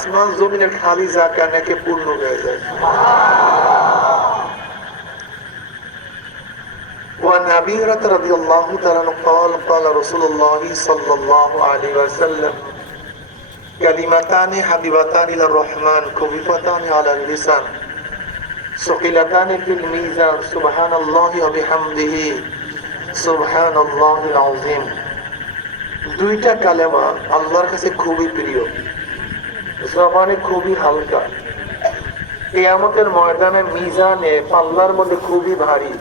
আসমান জমিনের খালি জায়গা নাকি পূর্ণ হয়ে যায়। وعن أبي هريرة رضي الله تعالى عنه قال قال رسول الله صلى الله عليه وسلم كلمتان حبيبتان إلى الرحمن خفيفتان على اللسان ثقيلتان في الميزان سبحان الله وبحمده سبحان الله العظيم। দুইটা কালেমা আল্লাহর কাছে খুবই প্রিয়, জবানে খুবই হালকা, কিয়ামতের ময়দানে মিজানে পাল্লার মধ্যে খুবই ভারী।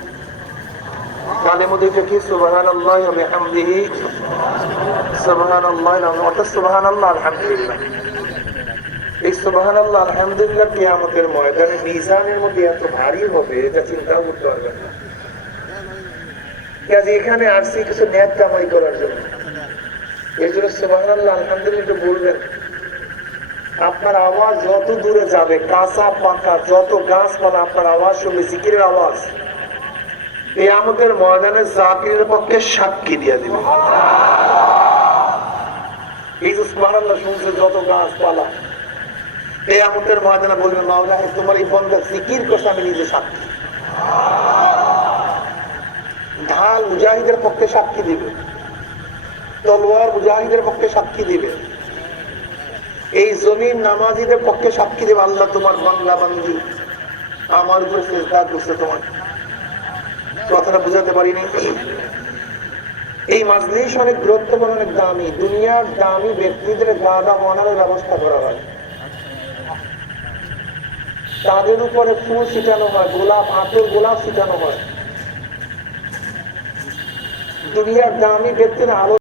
কালেমা দুইটা কি? সুবহানাল্লাহ ওয়া বিহামদিহি সুবহানাল্লাহ, অর্থাৎ সুবহানাল্লাহ আলহামদুলিল্লাহ। এই সুবহানাল্লাহ আলহামদুলিল্লাহ কিয়ামতের ময়দানে মিজানের মধ্যে এত ভারী হবে যা চিন্তা করতে পারবেন না। কাজে এখানে আসছি কিছু নেক কামাই করার জন্য, এই জন্য সুবহানাল্লাহ আলহামদুলিল্লাহ বলবেন। আপনার আওয়াজ যত দূরে যাবে, কাঁচা পাকা যত গাছপালা আপনার আওয়াজ শুনবে, জিকিরের আওয়াজ কিয়ামতের ময়দানে জাকিরের পক্ষে সাক্ষী দিয়ে দিবে। এই যে সুবহানাল্লাহ শুনছে যত গাছপালা, কিয়ামতের ময়দানে বলবে মাওলা তোমার এই বান্দা জিকির করছে, আমি নিজে সাক্ষী। ঢাল মুজাহিদের পক্ষে সাক্ষী দিবে, তলোয়ার মুজাহিদের পক্ষে সাক্ষী দিবে, এই জমিন নামাজিদের পক্ষে সাক্ষী দেবে আল্লাহ তোমার বাংলা বান্দি আমার উপরে সিজদা করছে। তোমার কথাটা বুঝাতে পারিনি। এই মাজলিস অনেক গুরুত্বপূর্ণ, অনেক দামি। দুনিয়ার দামি ব্যক্তিদের দাদা মানার ব্যবস্থা করা হয়, তাদের উপরে ফুল ছিটানো হয়, গোলাপ আতর গোলাপ ছিটানো হয়। দুনিয়ার দামি ব্যক্তির আলো